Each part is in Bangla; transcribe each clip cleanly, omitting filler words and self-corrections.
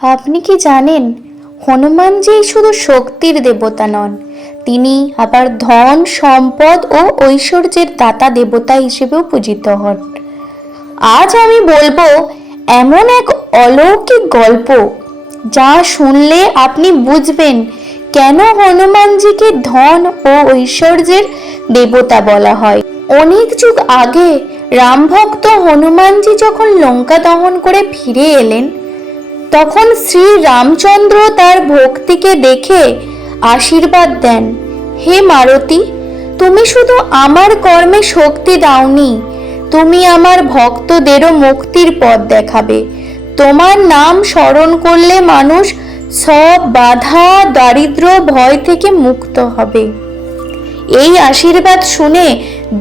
আপনি কি জানেন, হনুমানজি শুধু শক্তির দেবতা নন, তিনি আবার ধন, সম্পদ ও ঐশ্বর্যের দাতা দেবতা হিসেবেও পূজিত হন। আজ আমি বলবো এমন এক অলৌকিক গল্প, যা শুনলে আপনি বুঝবেন কেন হনুমানজিকে ধন ও ঐশ্বর্যের দেবতা বলা হয়। অনেক যুগ আগে রামভক্ত হনুমানজি যখন লঙ্কা দহন করে ফিরে এলেন, তখন শ্রী রামচন্দ্র তার ভক্তিকে দেখে আশীর্বাদ দেন, হে মারতী, তুমি শুধু আমার কর্মে শক্তি দাওনি, তুমি আমার ভক্তদেরও মুক্তির পথ দেখাবে। তোমার নাম স্মরণ করলে মানুষ সব বাধা, দারিদ্র, ভয় থেকে মুক্ত হবে। এই আশীর্বাদ শুনে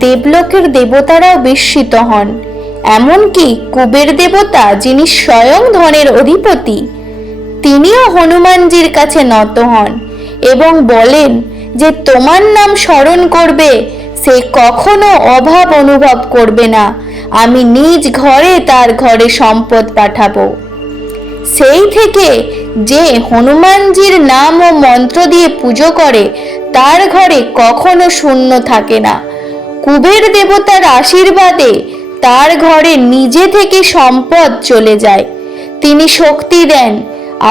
দেবলোকের দেবতারাও বিস্মিত হন। এমনকি কুবের দেবতা, যিনি স্বয়ং ধনের অধিপতি, তিনিও হনুমানজির কাছে নত হন এবং বলেন যে তোমার নাম স্মরণ করবে সে কখনো অভাব অনুভব করবে না, আমি নিজ ঘরে তার ঘরে সম্পদ পাঠাবো। সেই থেকে যে হনুমানজির নাম ও মন্ত্র দিয়ে পুজো করে তার ঘরে কখনো শূন্য থাকে না। কুবের দেবতার আশীর্বাদে তার ঘরে নিজে থেকে সম্পদ চলে যায়। তিনি শক্তি দেন,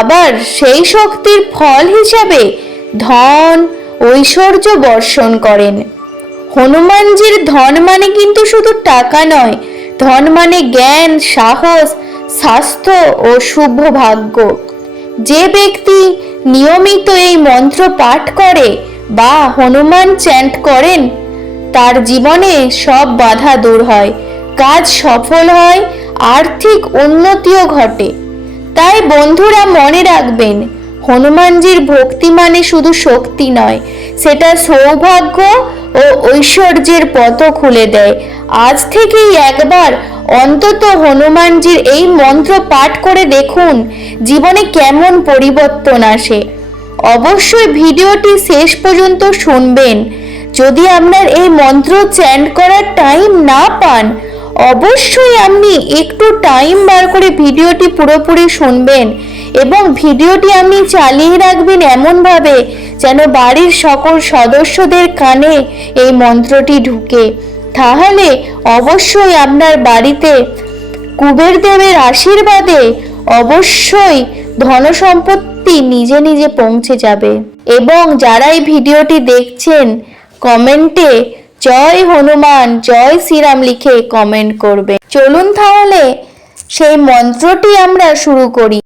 আবার সেই শক্তির ফল হিসাবে ধন, ঐশ্বর্য বর্ষণ করেন। হনুমানজির ধন মানে কিন্তু শুধু টাকা নয়, ধন মানে জ্ঞান, সাহস, স্বাস্থ্য ও শুভ ভাগ্য। যে ব্যক্তি নিয়মিত এই মন্ত্র পাঠ করে বা হনুমান চ্যান্ট করেন, তার জীবনে সব বাধা দূর হয়, কাজ সফল হয়, আর্থিক উন্নতিও ঘটে। তাই বন্ধুরা, মনে রাখবেন, হনুমানজির ভক্তি মানে শুধু শক্তি নয়, সেটা সৌভাগ্য ও ঐশ্বর্যের পথও খুলে দেয়। আজ থেকেই একবার অন্তত হনুমানজির এই মন্ত্র পাঠ করে দেখুন, জীবনে কেমন পরিবর্তন আসে। অবশ্যই ভিডিওটি শেষ পর্যন্ত শুনবেন। যদি আপনার এই মন্ত্র চ্যান্ট করার টাইম না পান, অবশ্যই আপনি একটু টাইম বার করে ভিডিওটি পুরোপুরি শুনবেন এবং ভিডিওটি আপনি চালিয়ে রাখবেন এমনভাবে যেন বাড়ির সকল সদস্যদের কানে এই মন্ত্রটি ঢুকে। তাহলে অবশ্যই আপনার বাড়িতে কুবের দেবের আশীর্বাদে অবশ্যই ধনসম্পত্তি নিজে নিজে পৌঁছে যাবে। এবং যারা এই ভিডিওটি দেখছেন, কমেন্টে জয় হনুমান, জয় শ্রীরাম লিখে কমেন্ট করবে। চলুন তাহলে সেই মন্ত্রটি আমরা শুরু করি।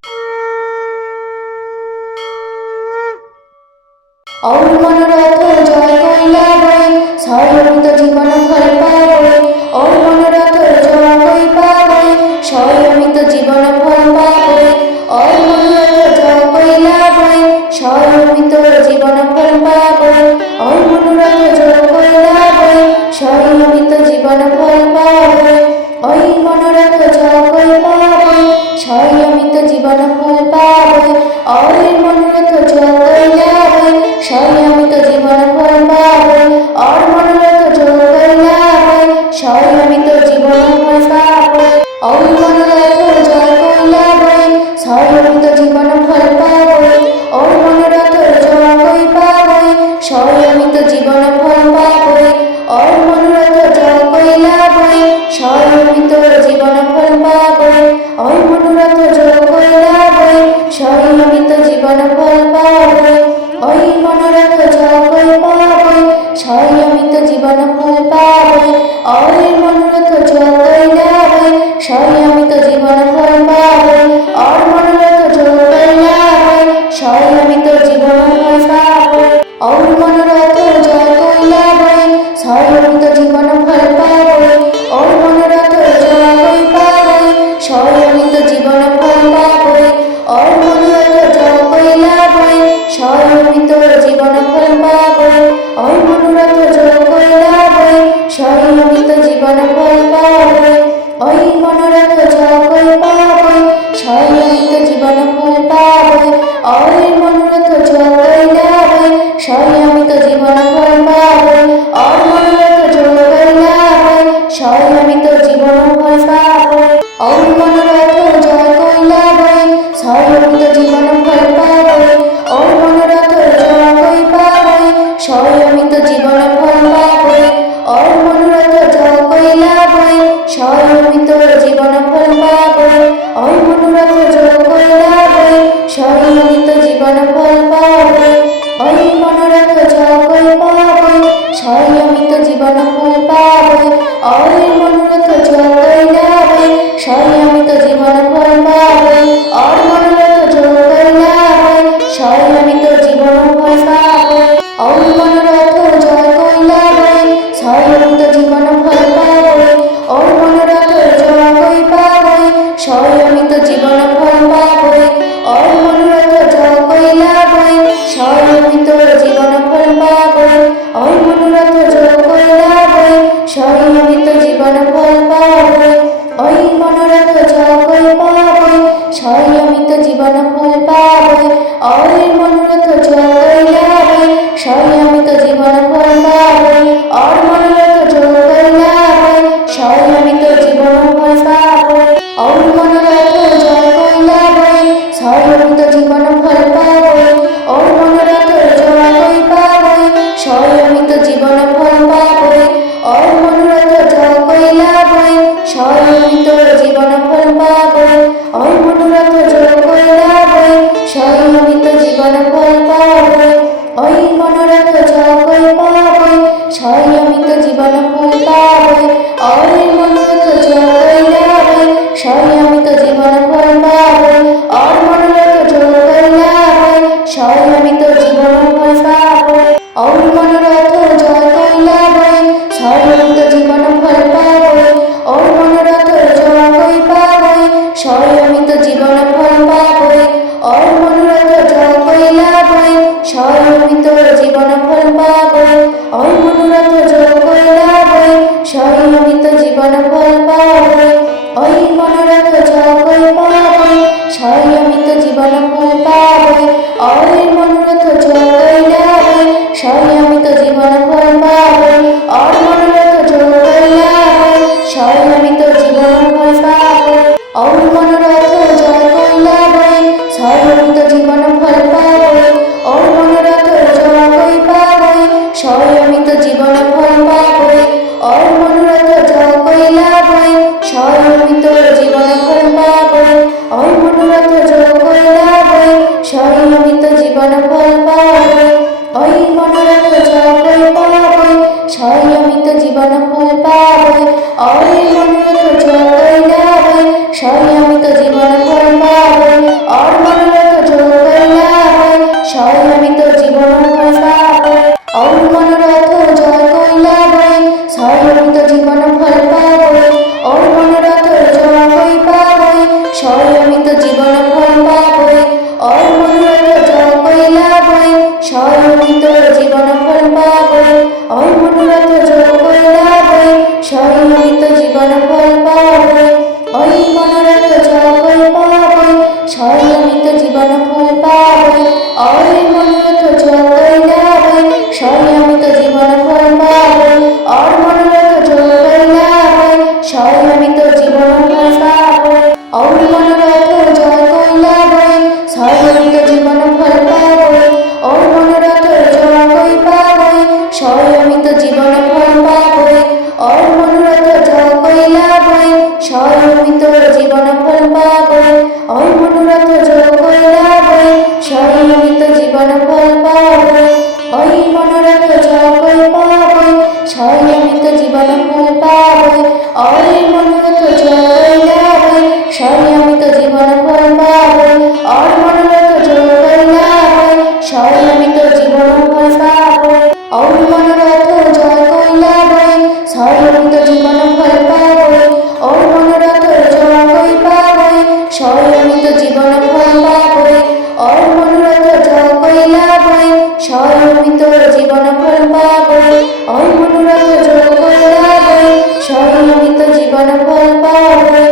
ওম মনোরথ জয় কৈলাবৈ, স্বয়মিত জীবন ফল পাবৈ। ওম মনোরথ জয় কৈলাবৈ, স্বয়মিত জীবন ফল পাবৈ। ওম মনোরথ জয় কৈলাবৈ, স্বয়মিত জীবন ফল পাবৈ। ওম মনোরথ জয় কৈলাবৈ, স্বয়মিত জীবন ফল পাবৈ। ওই মনোরথ জয় কৈলাবৈ, স্বয়মিত জীবন ফল পাবৈ। ওই মনোরথ জয় কৈলাবৈ, স্বয়মিত জীবন ফল পাবৈ। ওর মনোরথ জয় কৈলাবৈ, স্বয়মিত জীবন ফল পাবৈ। ওই মনোরথ জয় কৈলাবৈ, স্বয়মিত জীবন ফল পাবৈ। ওর মনোরথ জয় কৈলাবৈ, স্বয়মিত জীবন ফল পাবৈ। ওর মনোরথ জয় কৈলাবৈ, স্বয়মিত জীবন ফল পাবৈ। ওই মনোরথ জয় কৈলাবৈ, স্বয়মিত জীবন ফল পাবৈ। ওই মনোরথ জয় কৈলাবৈ, স্বয়মিত জীবন ফল পাবৈ। ওই মনোরথ জয় কৈলাবৈ, স্বয়মিত জীবন ফল পাবৈ। ওর মনোরথ জয় কৈলাবৈ, স্বয়মিত জীবন ফল পাবৈ। ওর মনোরথ জয় কৈলাবৈ, স্বয়মিত জীবন ফল পাবৈ। ওর মনোরথ জয় কৈলাবৈ, স্বয়মিত জীবন ফল পাবৈ। ওর মনোরথ জয় কৈলাবৈ, স্বয়মিত জীবন ফল পাবৈ। ওই মনোরথ জয় কৈলাবৈ, স্বয়মিত জীবন ফল পাবৈ। ওই মনোরথ জয় কৈলাবৈ, স্বয়মিত জীবন ফল পাবৈ। ওই মনোরথ জয় কৈলাবৈ, স্বয়মিত জীবন ফল পাবৈ। ওর মনোরথ জয় কৈলাবৈ, স্বয়মিত জীবন ফল পাবৈ। ওই মনোরথ জয় কৈলাবৈ, স্বয়মিত জীবন ফল পাবই, ওই মনোরথ জয় পাবই, স্বয়মিত জীবন ফল পাবই, ওই মনোরথ জয় লাভই, স্বয়মিত জীবন ফল পাবই, ওই মনোরথ জয় লাভই, স্বয়মিত জীবন ফল পাবই, ওই মনোরথ জয় পাবই, স্বয়মিত জীবন ফল পাবই, ওই মনোরথ জয় লাভই, স্বয়মিত জীবন ফল পাবই, ওই মনোরথ জয় লাভই, স্বয়মিত জীবন ফল পাবই, ওই মনোরথ জয় লাভই, স্বয়মিত জীবন ফল পাবই, ওই মনোরথ জয় পাবই, স্বয়মিত জীবন ফল পাবই, ওই মনোরথ জয় লাভই, স্বয়মিত জীবন ফল পাবই, ওই মনোরথ জয় লাভই, স্বয়মিত জীবন ফল পাবই, ওই মনোরথ জয় পাবই, স্বয়মিত জীবন ফল পাবই, ওই মনোরথ জয় লাভই, স্বয়মিত জীবন ফল পাবই, ওই মনোরথ জয় লাভই, স্বয়মিত জীবন ফল পাবই, ওই মনোরথ জয় লাভই, স্বয়মিত জীবন ফল পাবই, ওই মনোরথ জয় পাবই, স্বয়মিত জীবন ফল পাবই, ওই মনোরথ জয় লাভই, স্বয়মিত জীবন ফল পাবই, ওই মনোরথ জয় লাভই, স্বয়মিত জীবন ফল পাবই, ওই মনোরথ জয় পাবই, স্বয়মিত জীবন ফল পাবই, ওই মনোরথ জয় লাভই, স্বয়মিত জীবন ফল পাবই, ওই মনোরথ জয় লাভই, স্বয়মিত জীবন ফল পাবই, ওই মনোরথ জয় লাভই, স্বয়মিত জীবন ফল পাবই, ওই মনোরথ জয় পাবই, স্বয়মিত জীবন ফল পাবই, ওই মনোরথ জয় লাভই, স্বয়মিত জীবন ফল পাবই, ওই মনোরথ জয় লাভই, স্বয়মিত জীবন ফল পাবই, ওই মনোরথ জয় পাবই, স্বয়মিত জীবন ফল পাবই, ওই মনোরথ জয় লাভই, স্বয়মিত জীবন ফল পাবই, ওই মনোরথ জয় লাভই, স্বয়মিত জীবন ফল পাবই, ওই মনোরথ জয় লাভই, স্বয়মিত জীবন ফল পাবই, ওই মনোরথ জয় পাবই, স্বয়মিত জীবন ফল পাবই, ওই মনোরথ জয় লাভই, স্বয়মিত জীবন ফল পাবই, ওই মনোরথ জয় লাভই, স্বয়মিত জীবন ফল পাবই, ওই মনোরথ জয় পাবই, স্বয়মিত জীবন ফল পাবই, ওই মনোরথ জয় লাভই, স্বয়মিত জীবন ফল পাবই, ওই মনোরথ জয় লাভই, স্বয়মিত জীবন ফল পাবই, ওই মনোরথ জয় লাভই, স্বয়মিত জীবন ফল পাবই, ওই মনোরথ জয় পাবই, স্বয়মিত জীবন ফল পাবই, ওই মনোরথ জয় লাভই, স্বয়মিত জীবন ফল পাবই, ওই মনোরথ জয় লাভই, স্বয়মিত জীবন ফল পাবই, ওই মনোরথ জয় পাবই, স্বয়মিত জীবন ফল পাবই, ওই মনোরথ জয় লাভই, স্বয়মিত জীবন ফল পাবই, ওই মনোরথ জয় লাভই, স্বয়মিত জীবন ফল পাবই, ওই মনোরথ জয় লাভই, স্বয়মিত জীবন ফল পাবই, ওই মনোরথ জয় পাবই, স্বয়মিত জীবন ফল পাবই, ওই মনোরথ জয় লাভই, স্বয়মিত জীবন ফল পাবই, ওই মনোরথ জয় লাভই, স্বয়মিত জীবন ফল পাবই, ওই মনোরথ জয় পাবই, স্বয়মিত জীবন ফল পাবই, ওই মনোরথ জয় লাভই, স্বয়মিত জীবন ফল পাবই, ওই মনোরথ জয় লাভই, স্বয়মিত জীবন ফল পাবই, ওই মনোরথ জয় লাভই, স্বয়মিত জীবন ফল পাবই, ওই মনোরথ জয় পাবই, স্বয়মিত জীবন ফল পাবই, ওই মনোরথ জয় লাভই, স্বয়মিত জীবন ফল পাবই, ওই মনোরথ জয় লাভই, স্বয়মিত জীবন ফল পাবই,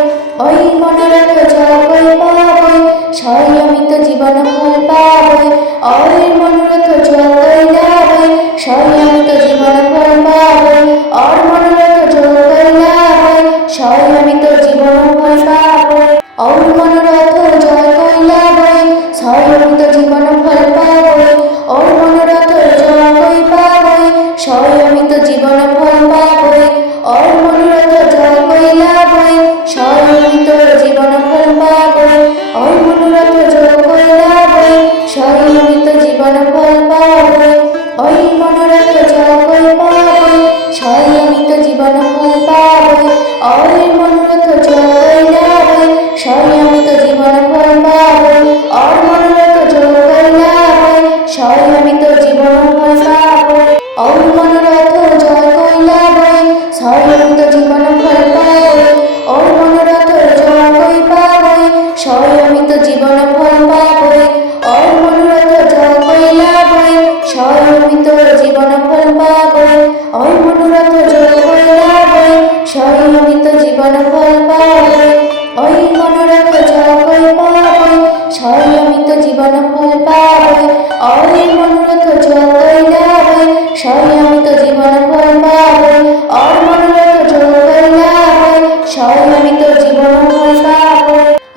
ওই মনোরথ জয় পাবই, স্বয়মিত জীবন ফল পাবই, ওই মনোরথ জয় লাভই, স্বয়মিত জীবন ফল পাবই, ওই মনোরথ জয় লাভই, স্বয়মিত জীবন ফল পাবই, ওই মনোরথ জয় লাভই, জয় কৈলাবৈ সই অমিত জীবন ফল পাবৈ ওই মনোরথ জয় কৈলাবৈ সই অমিত জীবন ফল পাবৈ ওই মনোরথ জয় কৈলাবৈ সই অমিত জীবন ফল পাবৈ ওর মনোরথ জয় কৈলাবৈ সই অমিত জীবন ফল পাবৈ ওর মনোরথ জয় কৈলাবৈ সই অমিত জীবন ফল পাবৈ ওর মনোরথ জয় কৈলাবৈ সই অমিত জীবন ফল পাবৈ ওর মনোরথ জয় কৈলাবৈ সই অমিত জীবন ফল পাবৈ ওই মনোরথ জয় কৈলাবৈ সই অমিত জীবন ফল পাবৈ ওই মনোরথ জয় কৈলাবৈ সই অমিত জীবন ফল পাবৈ ওই মনোরথ জয় কৈলাবৈ সই অমিত জীবন ফল পাবৈ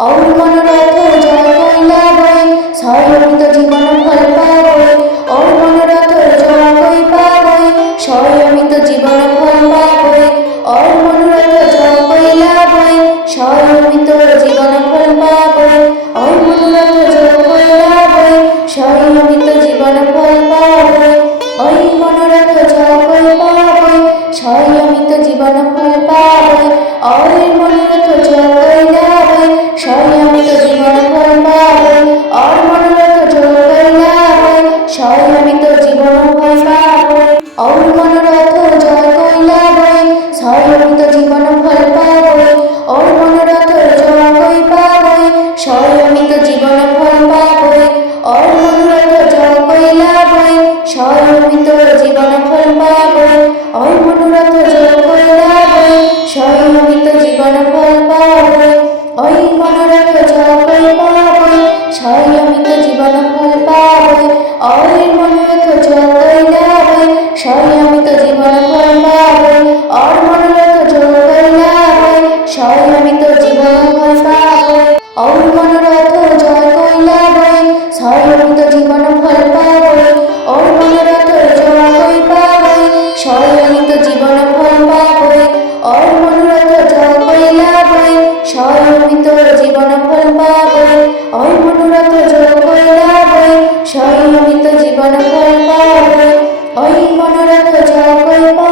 ওর মনোরথ জয় কৈলাবৈ সই অমিত জীবন ফল পাবৈ ওর মনোরথ জয় কৈলাবৈ সই অমিত জীবন ফল পাবৈ ওর মনোরথ জয় কৈলাবৈ সই অমিত জীবন ফল পাবৈ ওর মনোরথ জয় কৈলাবৈ সই অমিত জীবন ফল পাবৈ ওই মনোরথ জয় কৈলাবৈ সই অমিত জীবন ফল পাবৈ ওই মনোরথ জয় কৈলাবৈ সই অমিত জীবন ফল পাবৈ ওই মনোরথ জয় কৈলাবৈ সই অমিত জীবন ফল পাবৈ ওর মনোরথ জয় কৈলাবৈ সই অমিত জীবন ফল পাবৈ ওর মনোরথ জয় কৈলাবৈ সই অমিত জীবন ফল পাবৈ ওর মনোরথ জয় কৈলাবৈ সই অমিত জীবন ফল পাবৈ ওর মনোরথ জয় কৈলাবৈ সই অমিত জীবন ফল পাবৈ ওই মনোরথ জয় কৈলাবৈ সই অমিত জীবন ফল পাবৈ ওই মনোরথ জয় কৈলাবৈ সই অমিত জীবন ফল পাবৈ ওই মনোরথ জয় কৈলাবৈ সই অমিত জীবন ফল পাবৈ ওর মনোরথ জয় কৈলাবৈ সই অমিত জীবন ফল পাবৈ ওর মনোরথ জয় কৈলাবৈ সই অমিত জীবন ফল পাবৈ ওর মনোরথ জয় কৈলাবৈ সই অমিত জীবন ফল পাবৈ ওর মনোরথ জয় কৈলাবৈ সই অমিত জীবন ফল পাবৈ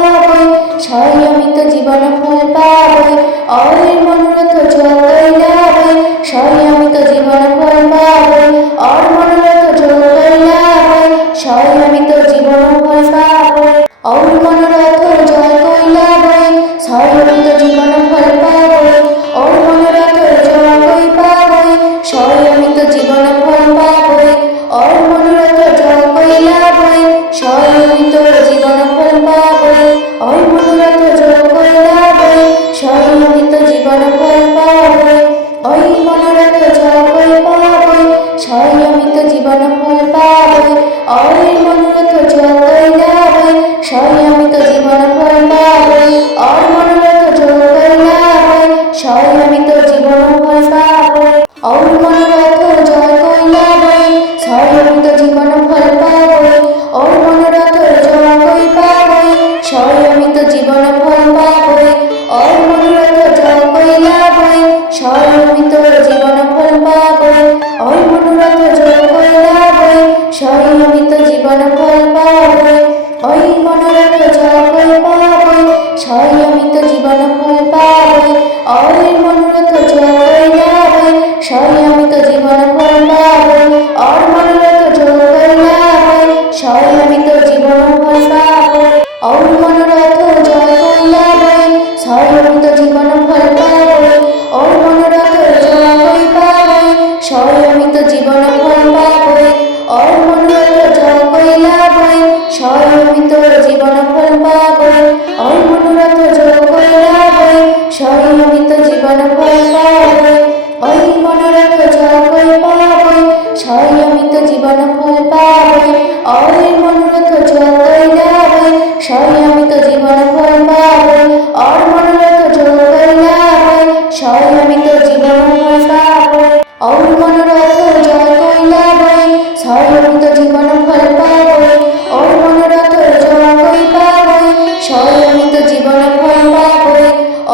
ওই মনোরথ জয় কৈলাবৈ সই অমিত জীবন ফল পাবৈ ওই মনোরথ জয় কৈলাবৈ সই অমিত জীবন ফল পাবৈ ওই মনোরথ জয় কৈলাবৈ সই অমিত জীবন ফল পাবৈ ওর মনোরথ জয় কৈলাবৈ সই অমিত জীবন ফল পাবৈ ওর মনোরথ জয় কৈলাবৈ সই অমিত জীবন ফল পাবৈ ওর মনোরথ জয় কৈলাবৈ সই অমিত জীবন ফল পাবৈ ওর মনোরথ জয় কৈলাবৈ সই অমিত জীবন ফল পাবৈ ওই মনোরথ জয় কৈলাবৈ সই অমিত জীবন ফল পাবৈ ওই মনোরথ জয় কৈলাবৈ সই অমিত জীবন ফল পাবৈ ওই মনোরথ জয় কৈলাবৈ সই অমিত জীবন ফল পাবৈ ওর মনোরথ জয় কৈলাবৈ সই অমিত জীবন ফল পাবৈ ওর মনোরথ জয় কৈলাবৈ সই অমিত জীবন ফল পাবৈ ওর মনোরথ জয় কৈলাবৈ সই অমিত জীবন ফল পাবৈ ওর মনোরথ জয় কৈলাবৈ সই অমিত জীবন ফল পাবৈ ওই মনোরথ জয় কৈলাবৈ সই অমিত জীবন ফল পাবৈ ওই মনোরথ জয় কৈলাবৈ সই অমিত জীবন ফল পাবৈ ওই মনোরথ জয় কৈলাবৈ সই অমিত জীবন ফল পাবৈ ওর মনোরথ জয় কৈলাবৈ সই অমিত জীবন ফল পাবৈ ওর মনোরথ জয় কৈলাবৈ সই অমিত জীবন ফল পাবৈ ওর মনোরথ জয় কৈলাবৈ সই অমিত জীবন ফল পাবৈ ওর মনোরথ জয় কৈলাবৈ সই অমিত জীবন ফল পাবৈ ওই মনোরথ জয় কৈলাবৈ সই অমিত জীবন ফল পাবৈ ওই মনোরথ জয় কৈলাবৈ সই অমিত জীবন ফল পাবৈ ওই মনোরথ জয় কৈলাবৈ সই অমিত জীবন ফল পাবৈ ওর মনোরথ জয় কৈলাবৈ সই অমিত জীবন ফল পাবৈ ওর মনোরথ জয় কৈলাবৈ সই অমিত জীবন ফল পাবৈ ওর মনোরথ জয় কৈলাবৈ সই অমিত জীবন ফল পাবৈ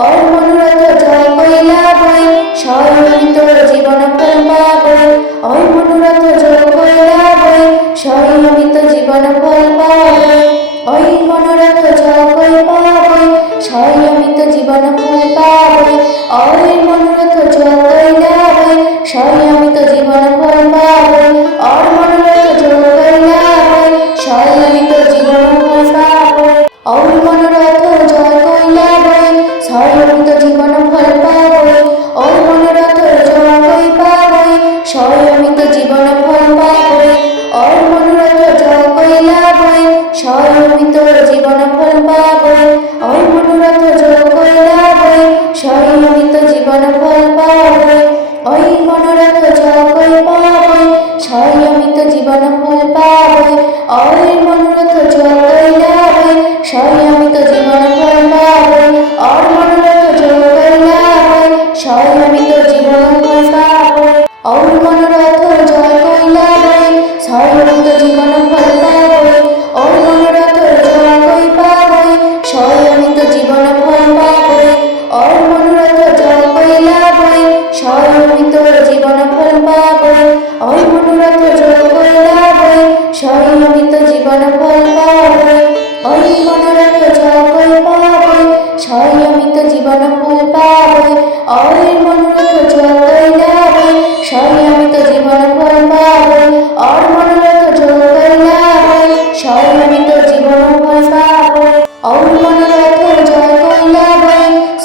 ওর মনোরথ জয় কৈলাবৈ সই অমিত জীবন ফল পাবৈ সংয়মিত জীবন ফল পাবে, অয়ের মনোরথ যতই লাভে, সংয়মিত জীবন ফল পাবে, অর মনোরথ যতই লাভে, সংয়মিত জীবন ফল পাবে, অর মনোরথ জয় কৈলাবে, সংয়মিত জীবন ফল পাবে, অর মনোরথ জয় কই পাবে, সংয়মিত জীবন ফল পাবে, অর মনোরথ জয় কৈলাবে, সংয়মিত জীবন ফল পাবে, অর মনোরথ জয় কৈলাবে, সংয়মিত জীবন ফল পাবে, অর মনোরথ জয় কই পাবে, সংয়মিত জীবন ফল পাবে, অর মনোরথ জয় কৈলাবে, সংয়মিত জীবন ফল পাবে, অর মনোরথ জয় কৈলাবে, সংয়মিত জীবন ফল পাবে, অর মনোরথ জয় কৈলাবে,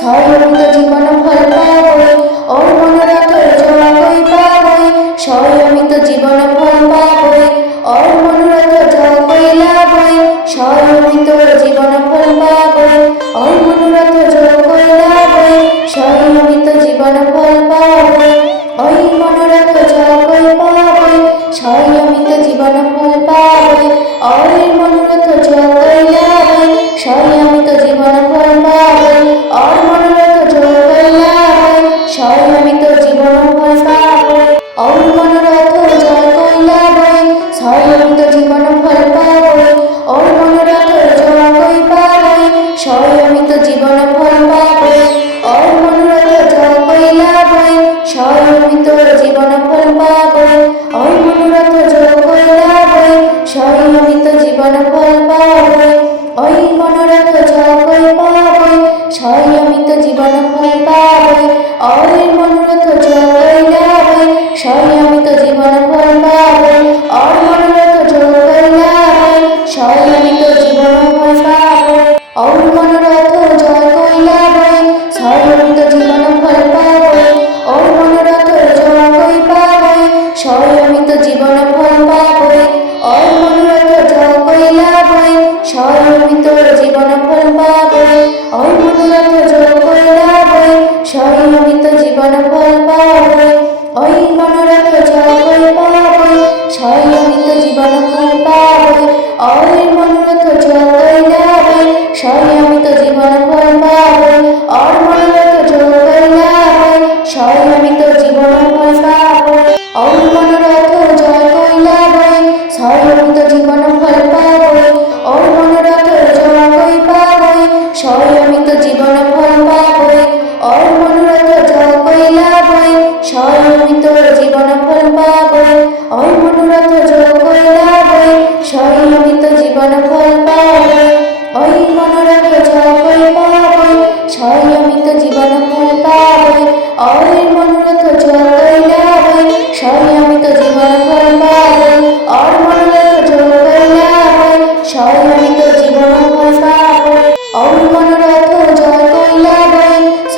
সংয়মিত জীবন ফল পাবে, অর মনোরথ জয় কই পাবে, সংয়মিত জীবন ফল পাবে, অর মনোরথ জয় কৈলাবে, সংয়মিত জীবন ফল পাবে, অর মনোরথ জয় কৈলাবে, সংয়মিত জীবন ফল পাবে, অর মনোরথ জয় কই পাবে, সংয়মিত জীবন ফল পাবে, অর মনোরথ জয় কৈলাবে, সংয়মিত জীবন ফল পাবে, অর মনোরথ জয় কৈলাবে, সংয়মিত জীবন ফল পাবে, অর মনোরথ জয় কৈলাবে, সংয়মিত জীবন ফল পাবে, অর মনোরথ জয় কই পাবে, সংয়মিত জীবন ফল পাবে, অর মনোরথ জয় কৈলাবে, সংয়মিত জীবন ফল পাবে, অর মনোরথ জয় কৈলাবে, সংয়মিত জীবন ফল পাবে, অর মনোরথ জয় কই পাবে, সংয়মিত জীবন ফল পাবে, অর মনোরথ জয় কৈলাবে, সংয়মিত জীবন ফল পাবে, অর মনোরথ জয় কৈলাবে, সংয়মিত জীবন ফল পাবে, অর মনোরথ জয় কৈলাবে, সংয়মিত জীবন ফল পাবে, অর মনোরথ জয় কই পাবে, সংয়মিত জীবন ফল পাবে, অর মনোরথ জয় কৈলাবে, সংয়মিত জীবন ফল পাবে, অর মনোরথ জয় কৈলাবে, সংয়মিত জীবন ফল পাবে, অর মনোরথ জয় কই পাবে, সংয়মিত জীবন ফল পাবে, অর মনোরথ জয় কৈলাবে, সংয়মিত জীবন ফল পাবে, অর মনোরথ জয় কৈলাবে, সংয়মিত জীবন ফল পাবে, অর মনোরথ জয় কৈলাবে, সংয়মিত জীবন ফল পাবে, অর মনোরথ জয় কই পাবে, সংয়মিত জীবন ফল পাবে, অর মনোরথ জয় কৈলাবে, সংয়মিত জীবন ফল পাবে, অর মনোরথ জয় কৈলাবে, সংয়মিত জীবন ফল পাবে, অর মনোরথ জয় কই পাবে, সংয়মিত জীবন ফল পাবে, অর মনোরথ জয় কৈলাবে, সংয়মিত জীবন ফল পাবে, অর মনোরথ জয় কৈলাবে, সংয়মিত জীবন ফল পাবে, অর মনোরথ জয় কৈলাবে,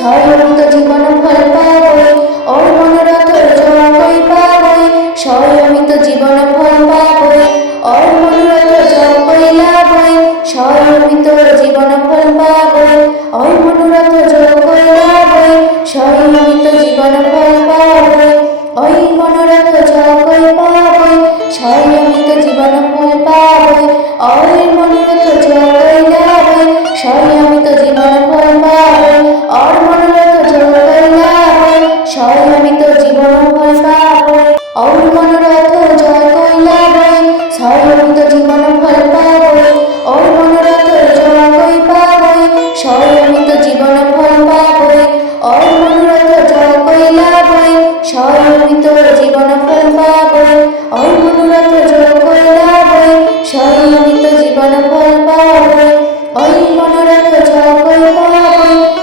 সংয়মিত জীবন ফল পাবে, অর মনোরথ জয় কই পাবে, সংয়মিত জীবন ফল পাবে, অর মনোরথ জয় কৈলাবে, সংয়মিত জীবন ফল পাবে, অর মনোরথ জয় কৈলাবে, সংয়মিত জীবন ফল পাবে, অর মনোরথ জয় কই পাবে, সংয়মিত জীবন ফল পাবে, অর মনোরথ জয় কৈলাবে, সংয়মিত জীবন ফল পাবে, অর মনোরথ জয় কৈলাবে, সংয়মিত জীবন ফল পাবে, অর মনোরথ জয় কৈলাবে, সংয়মিত জীবন ফল পাবে, অর মনোরথ জয় কই পাবে, সংয়মিত জীবন ফল পাবে, অর মনোরথ জয় কৈলাবে, সংয়মিত জীবন ফল পাবে, অর মনোরথ জয় কৈলাবে, সংয়মিত জীবন ফল পাবে, অর মনোরথ জয় কই পাবে,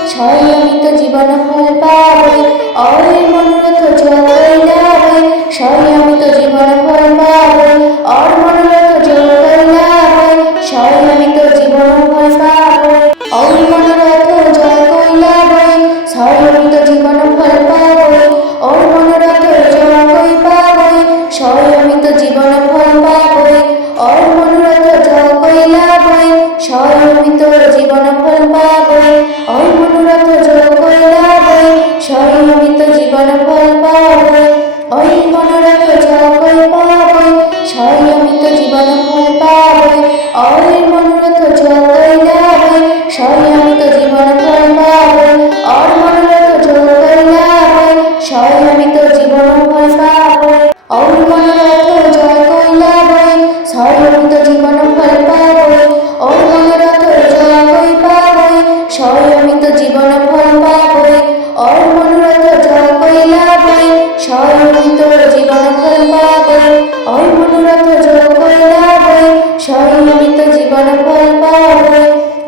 সংয়মিত জীবন ফল পাবে, অর মনোরথ জয় কৈলাবে, সংয়মিত জীবন ফল পাবে, অর মনোরথ জয় কৈলাবে, সংয়মিত জীবন ফল পাবে, অর মনোরথ জয় কৈলাবে, সংয়মিত জীবন ফল পাবে, অর মনোরথ জয় কই পাবে, সংয়মিত জীবন ফল পাবে, অর মনোরথ জয় কৈলাবে, সংয়মিত জীবন ফল পাবে, অর মনোরথ জয় কৈলাবে, সংয়মিত জীবন ফল পাবে, অর মনোরথ জয় কই পাবে। মনোরথ জয় কইলা বই, ছয় অমিত জীবন ফল পাবই। ওই মনোরথ জয় কই পাবই, ছয় অমিত জীবন ফল পাবই। ওই মনোরথ জয় কইলা বই, ছয় অমিত জীবন ফল পাবই। ওই মনোরথ জয় কইলা বই, ছয় অমিত জীবন ফল পাবই।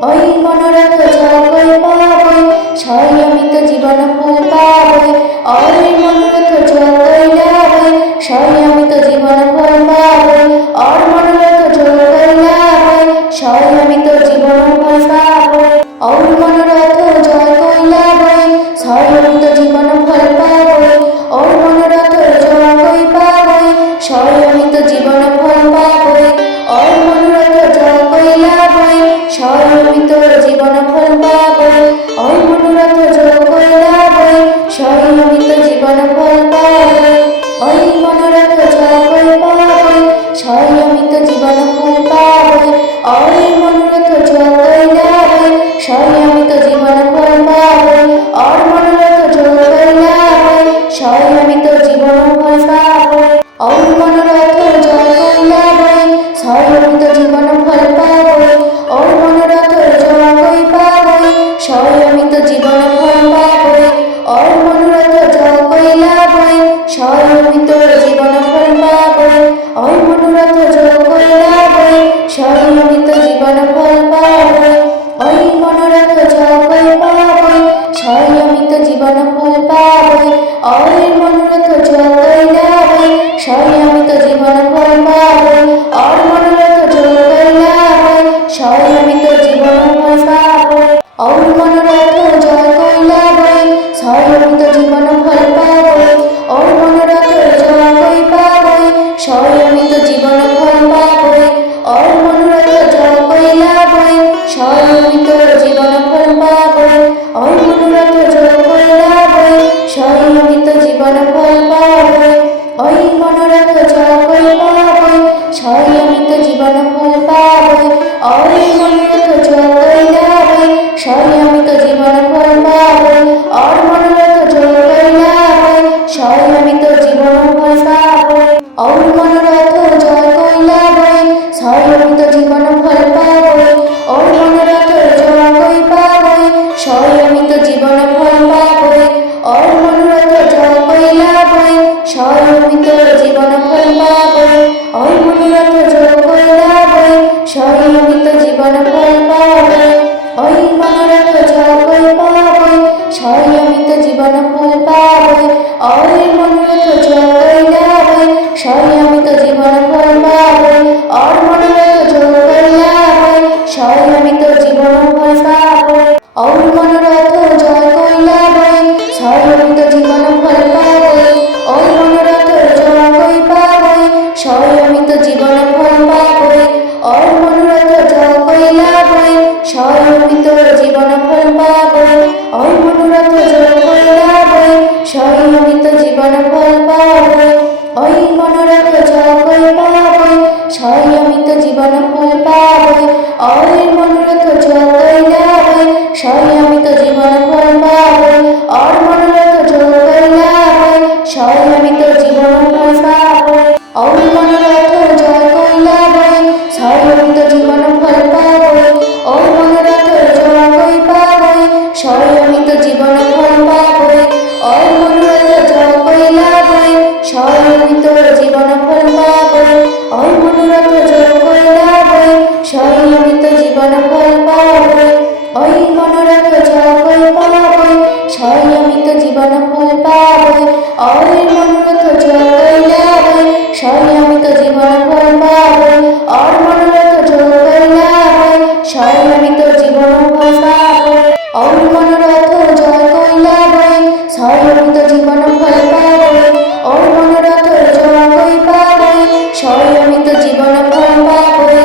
ওই মনোরথ জয় কই পাবই, ছয় অমিত জীবন ফল পাবই। ওই মনোরথ জয় কইলা বই, ছয় অমিত জীবন ফল পাবই। ওর মনোরথ জয় কইলা বই, ছয় অমিত জীবন ফল পাবই। ওর মনোরথ জয় কইলা বই, ছয় অমিত জীবন ফল পাবই। ওর মনোরথ জয় কই পাবই, ছয় অমিত জীবন ফল পাবই। ওর মনোরথ জয় কইলা বই, ছয় অমিত জীবন ফল পাবই। ওই মনোরথ জয় কইলা বই, ছয় অমিত জীবন ফল পাবই। ওই মনোরথ জয় কই পাবই, ছয় অমিত জীবন ফল পাবই। ওই মনোরথ জয় কইলা বই, ছয় অমিত জীবন ফল পাবই। ওর মনোরথ জয় কইলা বই, ছয় অমিত জীবন ফল পাবই। ওর মনোরথ জয় কইলা বই, ছয় অমিত জীবন ফল পাবই। ওর মনোরথ জয় কই পাবই, ছয় অমিত জীবন ফল পাবই। ওর মনোরথ জয় কইলা বই, ছয় অমিত জীবন ফল পাবই। ওই মনোরথ জয় কইলা বই, ছয় অমিত জীবন ফল পাবই। ওই মনোরথ জয় কই পাবই, ছয় অমিত জীবন ফল পাবই। ওই মনোরথ জয় কইলা বই, ছয় অমিত জীবন ফল পাবই। ওর মনোরথ জয় কইলা বই, ছয় অমিত জীবন ফল পাবই। ওর মনোরথ জয় কইলা বই, ছয় অমিত জীবন ফল পাবই। ওর মনোরথ জয় কই পাবই, ছয় অমিত জীবন ফল পাবই। ওর মনোরথ জয় কইলা বই, ছয় অমিত জীবন ফল পাবই। ওই মনোরথ জয় কইলা বই, ছয় অমিত জীবন ফল পাবই। ওই মনোরথ জয় কই পাবই, ছয় অমিত জীবন ফল পাবই। ওই মনোরথ জয় কইলা বই, ছয় অমিত জীবন ফল পাবই। ওর মনোরথ জয় কইলা বই, ছয় অমিত জীবন ফল পাবই। ওর মনোরথ জয় কইলা বই, ছয় অমিত জীবন ফল পাবই। ওর মনোরথ জয় কই পাবই, ছয় অমিত জীবন ফল পাবই। ওর মনোরথ জয় কইলা বই, ছয় অমিত জীবন ফল পাবই। ওই মনোরথ জয় কইলা বই, ছয় অমিত জীবন ফল পাবই। ওই মনোরথ জয় কই পাবই, ছয় অমিত জীবন ফল পাবই। ওই মনোরথ জয় কইলা বই, ছয় অমিত জীবন ফল পাবই। ওর মনোরথ জয় কইলা বই, ছয় অমিত জীবন ফল পাবই। ওর মনোরথ জয় কইলা বই, ছয় অমিত জীবন ফল পাবই। ওর মনোরথ জয় কই পাবই, ছয় অমিত জীবন ফল পাবই। ওর মনোরথ জয় কইলা বই, ছয় অমিত জীবন ফল পাবই। ওই মনোরথ জয় কইলা বই, ছয় অমিত জীবন ফল পাবই। ওই মনোরথ জয় কই পাবই, ছয় অমিত জীবন ফল পাবই। ওই মনোরথ জয় কইলা বই, ছয় অমিত জীবন ফল পাবই। ওর মনোরথ জয় কইলা বই, ছয় অমিত জীবন ফল পাবই। ওর মনোরথ জয় কইলা বই, ছয় অমিত জীবন ফল পাবই। ওর মনোরথ জয় কই পাবই, ছয় অমিত জীবন ফল পাবই। ওর মনোরথ জয় কইলা বই, ছয় অমিত জীবন ফল পাবই। ওই মনোরথ জয় কইলা বই, ছয় অমিত জীবন ফল পাবই। ওই মনোরথ জয় কই পাবই, ছয় অমিত জীবন ফল পাবই। ওই মনোরথ জয় কইলা বই, ছয় অমিত জীবন ফল পাবই। ওর মনোরথ জয় কইলা বই, ছয় অমিত জীবন ফল পাবই। ওর মনোরথ জয় কইলা বই, ছয় অমিত জীবন ফল পাবই। ওর মনোরথ জয় কই পাবই, ছয় অমিত জীবন ফল পাবই।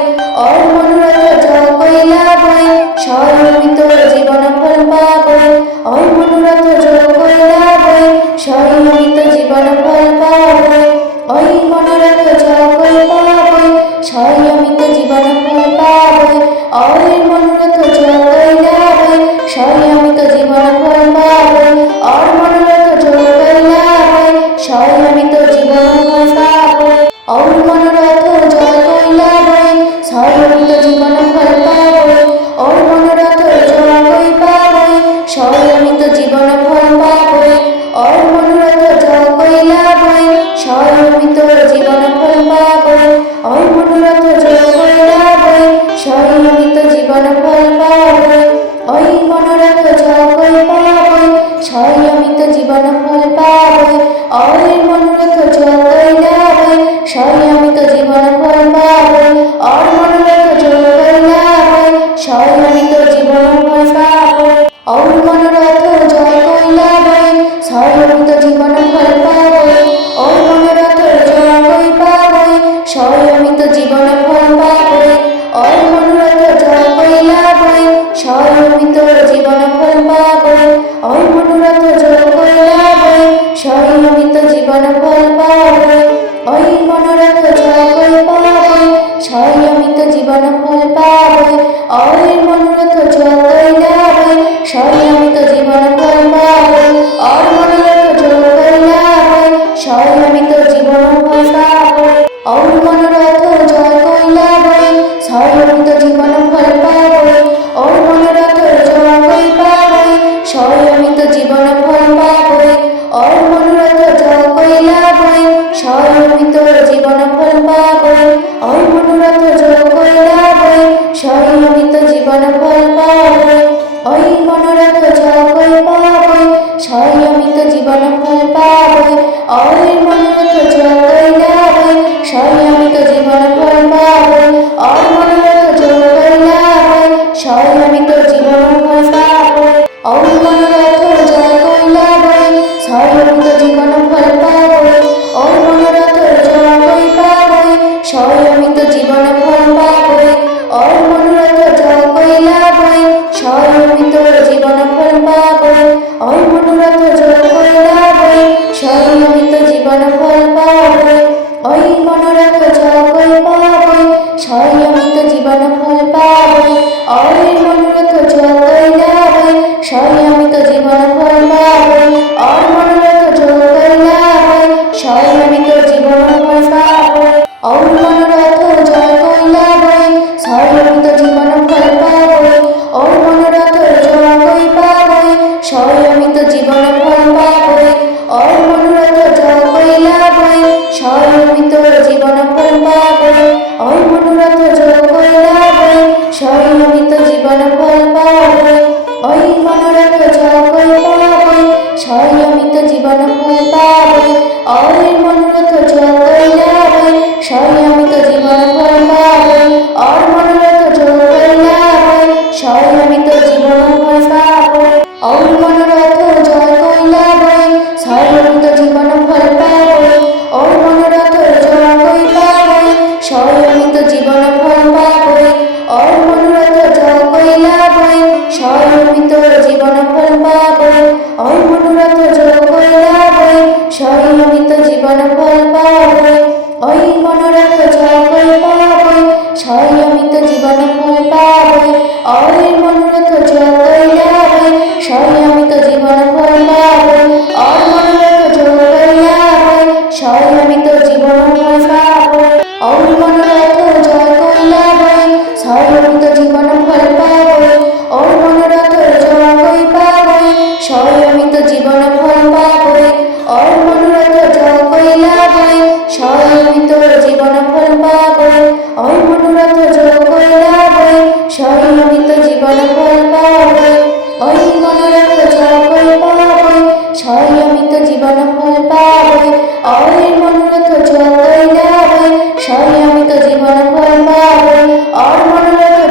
ওর মনোরথ জয় কইলা বই, ছয় অমিত জীবন ফল পাবই। ওই মনোরথ জয় কইলা বই, ছয় অমিত জীবন ফল পাবই। ওই মনোরথ জয় কই পাবই, ছয় অমিত জীবন ফল পাবই। ওই মনোরথ জয় কইলা বই, ছয় অমিত জীবন ফল পাবই। ওর মনোরথ জয় কইলা বই, ছয় অমিত জীবন ফল পাবই। জীবন ফল পাবই, আর মনোরথ জয় কৈলাবই, স্বয়মিত জীবন ফল পাবই, আর মনোরথ জয় কৈলাবই, স্বয়মিত জীবন ফল পাবই, আর মনোরথ জয় কই পাবই, স্বয়মিত জীবন ফল পাবই, আর মনোরথ জয় কৈলাবই, স্বয়মিত জীবন ফল পাবই, আর মনোরথ জয় কৈলাবই, স্বয়মিত জীবন ফল পাবই, ওই মনোরথ জয় কই পাবই, স্বয়মিত জীবন ফল পাবই, ওই মনোরথ জয় কৈলাবই, স্বয়মিত জীবন ফল পাবই, আর মনোরথ জয় কৈলাবই, স্বয়মিত জীবন ফল পাবই, আর মনোরথ জয় কৈলাবই, স্বয়মিত জীবন ফল পাবই, আর মনোরথ জয় কই পাবই, স্বয়মিত জীবন ফল পাবই, আর মনোরথ জয় কৈলাবই, স্বয়মিত জীবন ফল পাবই, আর মনোরথ জয় কৈলাবই, স্বয়মিত জীবন ফল পাবই, ওই মনোরথ জয় কই পাবই, স্বয়মিত জীবন ফল পাবই, ওই মনোরথ জয় কৈলাবই, স্বয়মিত জীবন ফল পাবই, আর মনোরথ জয় কৈলাবই, স্বয়মিত জীবন ফল পাবই, আর মনোরথ জয় কৈলাবই, স্বয়মিত জীবন ফল পাবই, আর মনোরথ জয় কই পাবই, স্বয়মিত জীবন ফল পাবই, আর মনোরথ জয় কৈলাবই, স্বয়মিত জীবন ফল পাবই, আর মনোরথ জয় কৈলাবই, স্বয়মিত জীবন ফল পাবই, ওই মনোরথ জয় কই পাবই, স্বয়মিত জীবন ফল পাবই, আর মনোরথ জয় কৈলাবই, স্বয়মিত জীবন ফল পাবই, আর মনোরথ জয় কৈলাবই, স্বয়মিত জীবন ফল পাবই, আর মনোরথ জয় কৈলাবই, স্বয়মিত জীবন ফল পাবই, আর মনোরথ জয় কই পাবই, স্বয়মিত জীবন ফল পাবই, আর মনোরথ জয় কৈলাবই, স্বয়মিত জীবন ফল পাবই, আর মনোরথ জয় কৈলাবই, স্বয়মিত জীবন ফল পাবই, ওই মনোরথ জয় কই পাবই, স্বয়মিত জীবন ফল পাবই, আর মনোরথ জয় কৈলাবই, স্বয়মিত জীবন ফল পাবই, আর মনোরথ জয় কৈলাবই, স্বয়মিত জীবন ফল পাবই, আর মনোরথ জয় কৈলাবই, স্বয়মিত জীবন ফল পাবই, আর মনোরথ জয় কই পাবই, স্বয়মিত জীবন ফল পাবই, আর মনোরথ জয় কৈলাবই, স্বয়মিত জীবন ফল পাবই, আর মনোরথ জয় কৈলাবই, স্বয়মিত জীবন ফল পাবই, ওই মনোরথ জয় কই পাবই, স্বয়মিত জীবন ফল পাবই, আর মনোরথ জয় কৈলাবই, স্বয়মিত জীবন ফল পাবই, আর মনোরথ জয় কৈলাবই, স্বয়মিত জীবন ফল পাবই, আর মনোরথ জয় কৈলাবই, স্বয়মিত জীবন ফল পাবই, আর মনোরথ জয় কই পাবই, স্বয়মিত জীবন ফল পাবই, আর মনোরথ জয় কৈলাবই, স্বয়মিত জীবন ফল পাবই, আর মনোরথ জয় কৈলাবই, স্বয়মিত জীবন ফল পাবই, ওই মনোরথ জয় কই পাবই, স্বয়মিত জীবন ফল পাবই, আর মনোরথ জয় কৈলাবই, স্বয়মিত জীবন ফল পাবই, আর মনোরথ জয় কৈলাবই, স্বয়মিত জীবন ফল পাবই, আর মনোরথ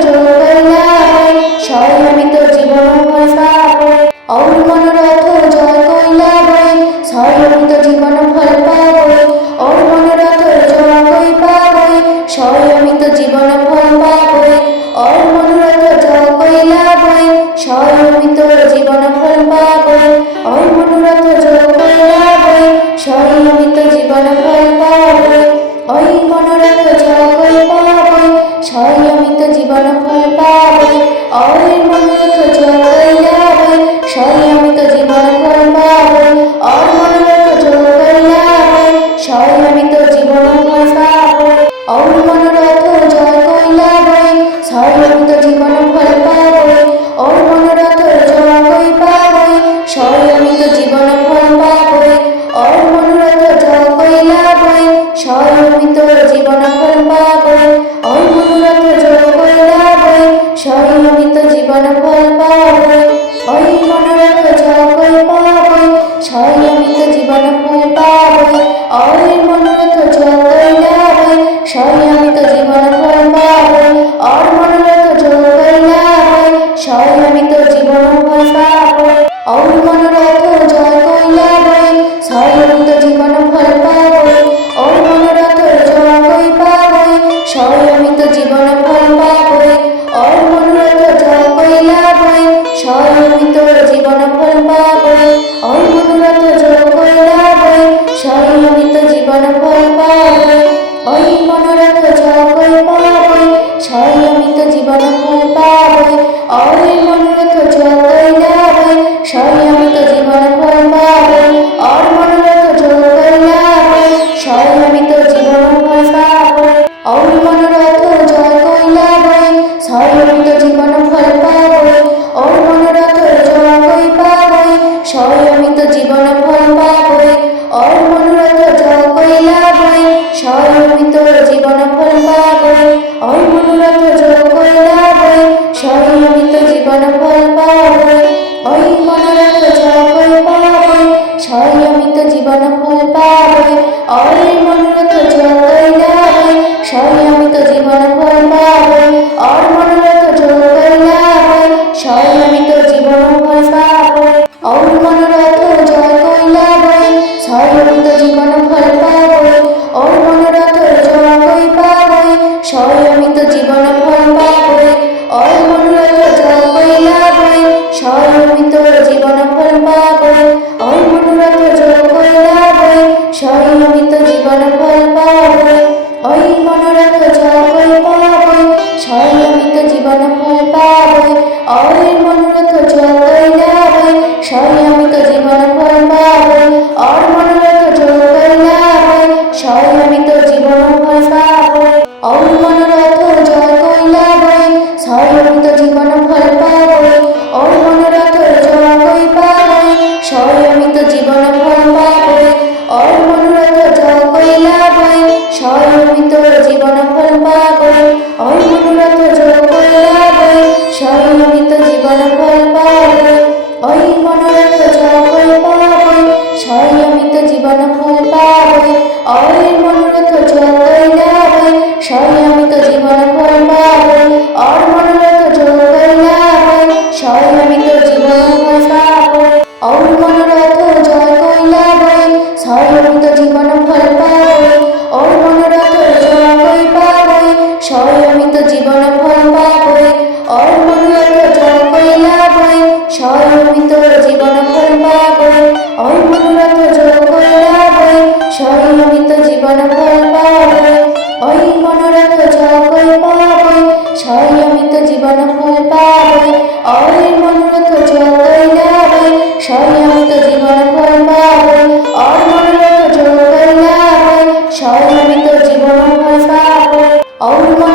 জয় কৈলাবই, স্বয়মিত জীবন ফল পাবই, আর মনোরথ জয় কই পাবই, স্বয়মিত জীবন ফল পাবই, আর মনোরথ জয় কৈলাবই, স্বয়মিত জীবন ফল পাবই, আর মনোরথ জয় কৈলাবই, স্বয়মিত জীবন ফল পাবই, ওই মনোরথ জয় কই পাবই, স্বয়মিত জীবন ফল পাবই, আর মনোরথ জয় কৈলাবই, স্বয়মিত জীবন ফল পাবই, আর মনোরথ জয় কৈলাবই, স্বয়মিত জীবন ফল পাবই, আর মনোরথ জয় কৈলাবই, স্বয়মিত জীবন ফল পাবই, আর মনোরথ জয় কই পাবই, স্বয়মিত জীবন ফল পাবই, আর মনোরথ জয় কৈলাবই, স্বয়মিত জীবন ফল পাবই, আর মনোরথ জয় কৈলাবই, স্বয়মিত জীবন ফল পাবই, ওই মনোরথ জয় কই পাবই, স্বয়মিত জীবন ফল পাবই, আর মনোরথ জয় কৈলাবই, স্বয়মিত জীবন ফল পাবই, অর মনোরথ জয় কইলাবই, স্বয়মিত জীবন ফল পাবই, অর মনোরথ জয় কইলাবই, স্বয়মিত জীবন ফল পাবই, ওই মনোরথ জয় কই পাবই, স্বয়মিত জীবন ফল পাবই, ওই মনোরথ জয় কইলাবই, স্বয়মিত জীবন ফল পাবই, অর মনোরথ জয় কইলাবই, স্বয়মিত জীবন ফল পাবই, ওই মনোরথ জয় কইলাবই, স্বয়মিত জীবন ফল পাবই, ওই মনোরথ জয় কই পাবই, স্বয়মিত জীবন ফল পাবই, ওই মনোরথ জয় কইলাবই, স্বয়মিত জীবন ফল পাবই, ওই মনোরথ জয় কইলাবই, স্বয়মিত জীবন ফল পাবই, ওই মনোরথ জয় কই পাবই, স্বয়মিত জীবন ফল পাবই, ওই মনোরথ জয় কইলাবই, স্বয়মিত জীবন ফল পাবই, ওর মনোরথ জয় কইলাবই, স্বয়মিত জীবন ফল পাবই, ওর মনোরথ জয় কইলাবই, স্বয়মিত জীবন ফল পাবই, ওর মনোরথ জয় কই পাবই, স্বয়মিত জীবন ফল পাবই, ওর মনোরথ জয় কইলাবই, স্বয়মিত জীবন ফল পাবই, ওর মনোরথ জয় কইলাবই, স্বয়মিত জীবন ফল পাবই, ওই মনোরথ জয় কই পাবই, স্বয়মিত জীবন ফল পাবই, ওই মনোরথ জয় কইলাবই, স্বয়মিত জীবন ফল পাবই, ওর মনোরথ জয় কইলাবই, স্বয়মিত জীবন ফল পাবই, ওর মনোরথ জয় কইলাবই, স্বয়মিত জীবন ফল পাবই, ওর মনোরথ জয় কই পাবই, স্বয়মিত জীবন ফল পাবই, ওর মনোরথ জয় কইলাবই, স্বয়মিত জীবন ফল পাবই, ওই মনোরথ জয় কইলাবই, স্বয়মিত জীবন ফল পাবই, ওই মনোরথ জয় কই পাবই, স্বয়মিত জীবন ফল পাবই, ওই মনোরথ জয় কইলাবই, স্বয়মিত জীবন ফল পাবই, ওর মনোরথ জয় কইলাবই, স্বয়মিত জীবন ফল পাবই, ওর মনোরথ জয় কইলাবই, স্বয়মিত জীবন ফল পাবই, ওর মনোরথ জয় কই পাবই, স্বয়মিত জীবন ফল পাবই, ওর মনোরথ জয় কইলাবই, স্বয়মিত জীবন ফল পাবই, ওই মনোরথ জয় কইলাবই, স্বয়মিত জীবন ফল পাবই, ওই মনোরথ জয় কই পাবই, স্বয়মিত জীবন ফল পাবই, ওই মনোরথ জয় কইলাবই, স্বয়মিত জীবন ফল পাবই, ওর মনোরথ জয় কইলাবই, স্বয়মিত জীবন ফল পাবই, ওর মনোরথ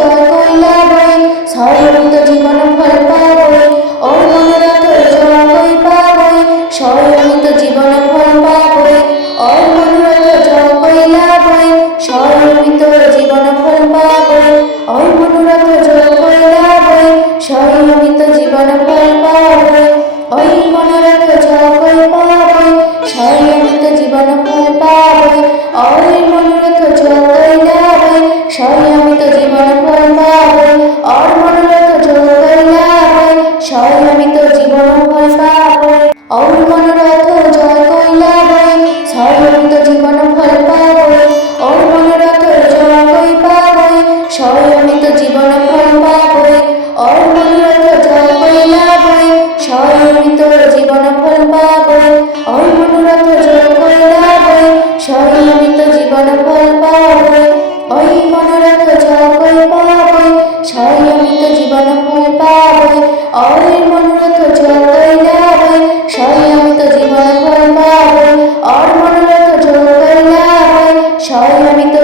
জয় কইলাবই, স্বয়মিত জীবন ফল পাবই, ওর মনোরথ জয় কই পাবই, স্বয়মিত জীবন ফল পাবই, ওর মনোরথ জয় কইলাবই, স্বয়মিত জীবন ফল পাবই, ওই মনোরথ জয় কইলাবই, স্বয়মিত জীবন ফল পাবই, ওই মনোরথ জয় কই পাবই, স্বয়মিত জীবন ফল পাবই, ওই মনোরথ জয় কইলাবই, স্বয়মিত জীবন ফল পাবই, ওর মনোরথ জয় কইলাবই, স্বয়মিত জীবন ফল পাবই, ওর মনোরথ জয় কইলাবই, স্বয়মিত জীবন ফল পাবই, ওর মনোরথ জয় কই পাবই, স্বয়মিত জীবন ফল পাবই, ওর মনোরথ জয় কইলাবই, স্বয়মিত জীবন ফল পাবই, ওর মনোরথ জয় কইলাবই, স্বয়মিত জীবন ফল পাবই, ওই মনোরথ জয় কই পাবই, স্বয়মিত জীবন ফল পাবই, ওই মনোরথ জয় কইলাবই, স্বয়মিত জীবন ফল পাবই, ওর মনোরথ জয় কইলাবই, স্বয়মিত